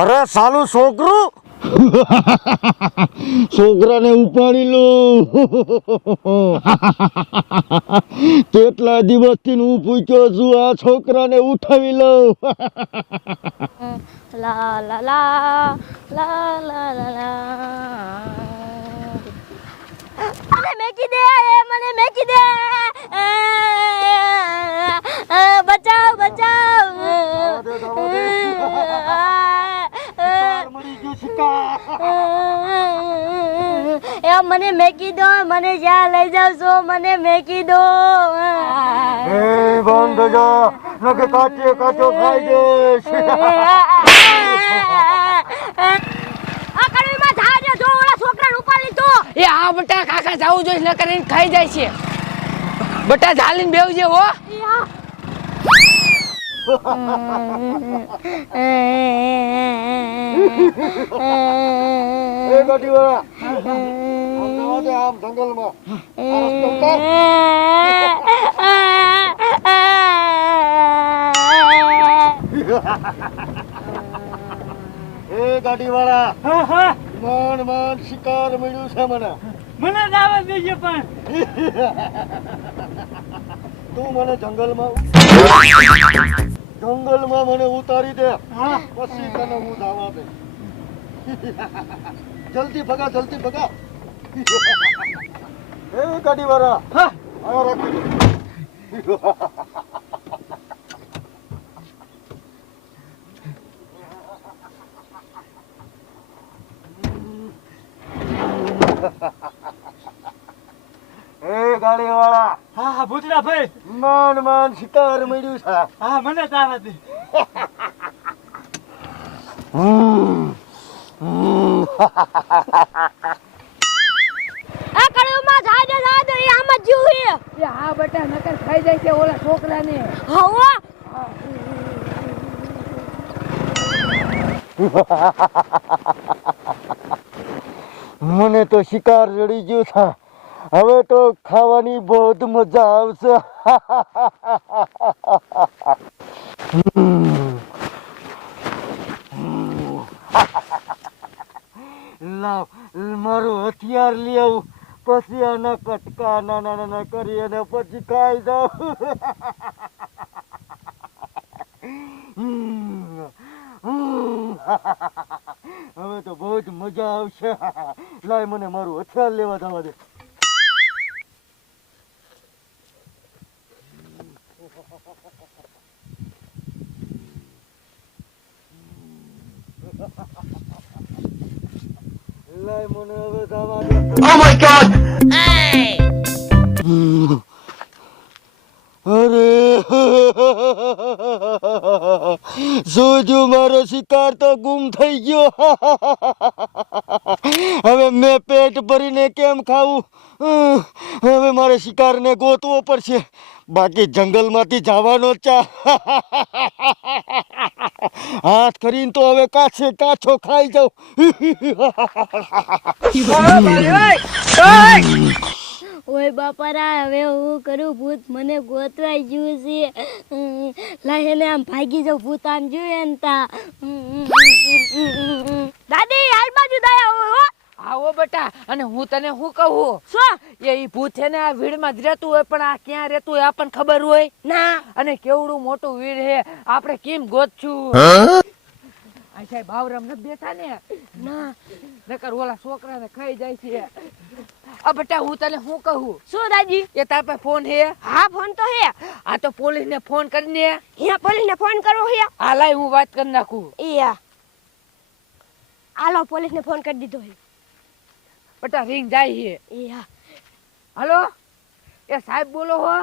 અરે સાલું છોકરું છોકરાને ઉપાડી લો. કેટલા દિવસથી હું પૂછ્યો છું આ છોકરાને ઉઠાવી લો. લા લા લા લા લા લા લા. મને મેકી દે, મને મેકી દે. બચાવ બચાવ. મને મેકી દો, મને જ્યાં લઈ જાવ છો મને મેકી દો. બંધ જા નકે કાચે કાચો ખાઈ દઈશ. આ કડવીમાં ધારે જો ઓલા છોકરાને ઉપાડી લીધો. એ હા બટા કાકા જાવું જોઈએ ન કરીને ખાઈ જાય છે. બટા ઝાલીને બેવજે હો. એ ગાડીવાળા આમ જવા દે, આમ જંગલમાં આ રસ્તો કાઢ. એ ગાડીવાળા મન શિકાર મળ્યું છે મને દાવા દેજે. પણ તું મને જંગલમાં મને ઉતારી દે, પછી તને હું દાવા દે. જલ્દી ભગા, જલ્દી ભગા. એ ગાડીવાળા આયો રાખી. એ ગાડીવાળા. હા હા ભૂતડા ભાઈ, મન શિકાર મળ્યું છે. હા મને તારા દે. આ કડવીમાં ધારે ધારે એ આમ જ જીવ છે. એ હા બટા નકર ખાઈ જાય છે ઓલા છોકરાને. હવા મને તો શિકાર જડી ગયો છે. હવે તો ખાવાની બહુ મજા આવશે. લાવ મારું હથિયાર લઈ આવું, પછી આના કટકા નાના નાના કરી અને પછી ખાઈ જાઉં. હવે તો બહુ જ મજા આવશે. લાય મને મારું હથિયાર લેવા જવા દે. લાય મને હવે જવા દે. Oh my God! અરે જોજો મારો શિકાર તો ગુમ થઈ ગયો. હવે મેં પેટ ભરીને કેમ ખાવું? હવે મારે શિકારને ગોતવો પડશે, બાકી જંગલમાંથી જવાનો ચા. હાથ કરીને તો હવે કાચે કાચો ખાઈ જાઉં. ઓય બાપારા, હવે હું કરું? ભૂત મને ગોતવાઈ ગયું છે. લાય એને આમ ભાગી જાવ, ભૂત આમ જોઈએ ને તા. દાદી હાલ બાજુ દયા હોય હો. આવો બટા, અને હું તને શું કહું? શું? એ ભૂત છે ને આ વીડમાં જ રહેતું હોય, પણ આ ક્યાં રહેતું હોય આપણને ખબર હોય ના. અને કેવડું મોટું વીડ છે, આપણે કેમ ગોતશું? આ સાહેબ બાવરામ નથી બેઠા ને? ના. નકર ઓલા છોકરાને ખાઈ જાય છે. આ બટા હું તને શું કહું? શું દાદી? એ તાર પાસે ફોન હે? હા ફોન તો હે. આ તો પોલીસને ફોન કરીને. અહીંયા પોલીસને ફોન કરવો હે. હા લાય હું વાત કરી નાખું. હાલો પોલીસને ફોન કરી દીધો હે. બટા રિંગ જાય છે. હાલો એ સાહેબ બોલો હો.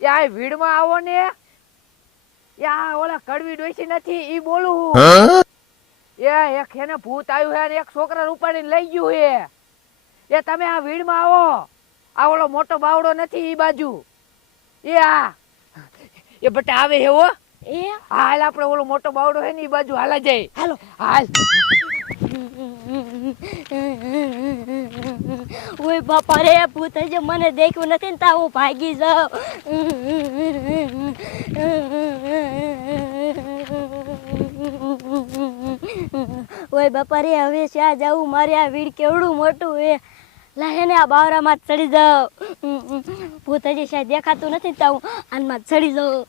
એ આ ભીડમાં આવો ને. એ આ ઓલા કડવી ડોસી નથી ઈ બોલું હું. એ એક એને ભૂત આવ્યું છે અને એક છોકરા ઉપાડીને લઈ ગયું છે. એ તમે આ ભીડમાં આવો. આ ઓલો મોટો બાવડો નથી ઈ બાજુ. એ આ એ બટા આવે હે હો. હાલ આપણે ઓલો મોટો બાવડો છે ને ઈ બાજુ હાલા જાય. હાલો હાલ. ઓય બાપા રે, ભૂત હજી મને દેખ્યું નથી ને તા હું ભાગી જાઉં. ઓય બાપા રે હવે શ્યાં જાવું મારે આ વીડ કેવડું મોટું હે લાહે ને આ બાવરામાં જ ચડી જાઉં ભૂત હજી શાયદ દેખાતું નથી તો હું આનમાં જ ચડી જાઉં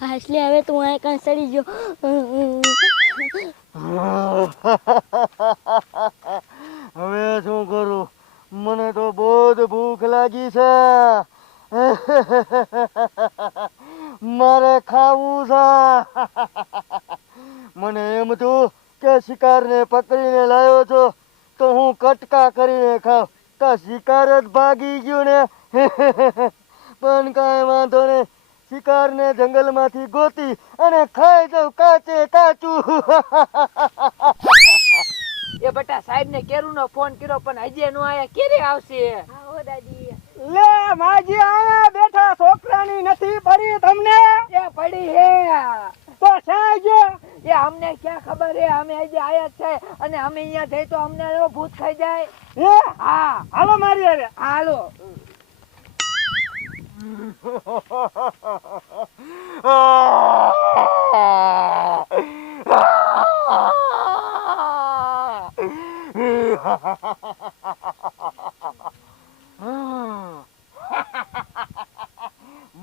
હાસલે હવે તું આ કાં ચડી ગયો હવે શું કરું મને તો બહુ જ ભૂખ લાગી છે મારે ખાવું છે મને એમ થયું કે શિકારને પકડીને લાવ્યો છો તો હું કટકા કરીને ખાવ તો શિકાર જ ભાગી ગયું ને પણ કાંઈ વાંધો નહીં શિકારને જંગલમાંથી ગોતી અને ખાઈ જાઉં કાચે કાચું એ બટા સાહેબ ને કેરું નો ફોન કર્યો પણ હજી નો આયા ક્યારે આવશે આવો દાદી લે માજી આયા બેઠા છોકરાની નથી પડી તમને એ પડી હે તો શાય ગયો એ અમને ક્યાં ખબર હે અમે હજી આયા જ છે અને અમે અહીંયા જઈ તો અમને એવો ભૂત ખાઈ જાય હે હા હાલો મારી હારે હાલો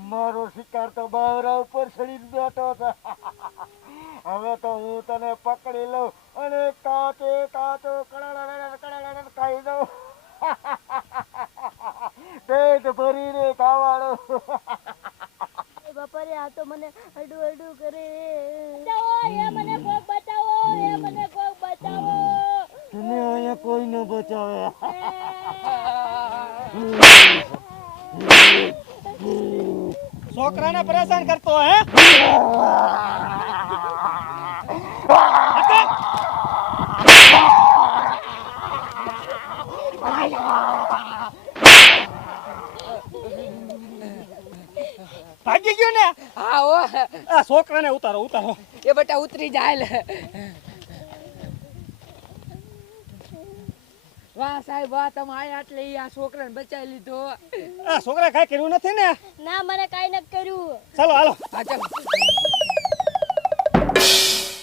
મારો શિકાર તો બાવરા ઉપર ચડી બેઠો છે હવે તો હું તને પકડી લઉં અને કાચે કાચો કડાડા ખાઈ દઉં પેટ ભરીને ખાવાડો બાપા રે આ તો મને અડું અડું કરે બચાવો એ મને કોક બચાવો એ મને કોક બચાવો તને અહીંયા કોઈ ન બચાવે છોકરાને પરેશાન કરતો હે ભાગી ગયો ને હા ઓ આ છોકરાને ઉતારો ઉતારો એ બટા ઉતરી જાય વાહ સાહેબ વાહ તમે આયા એટલે ઈ આ છોકરાને બચાવી લીધો આ છોકરા કાંઈ કર્યું નથી ને ના મને કાઈ ન કર્યું ચાલો હાલો હા ચાલો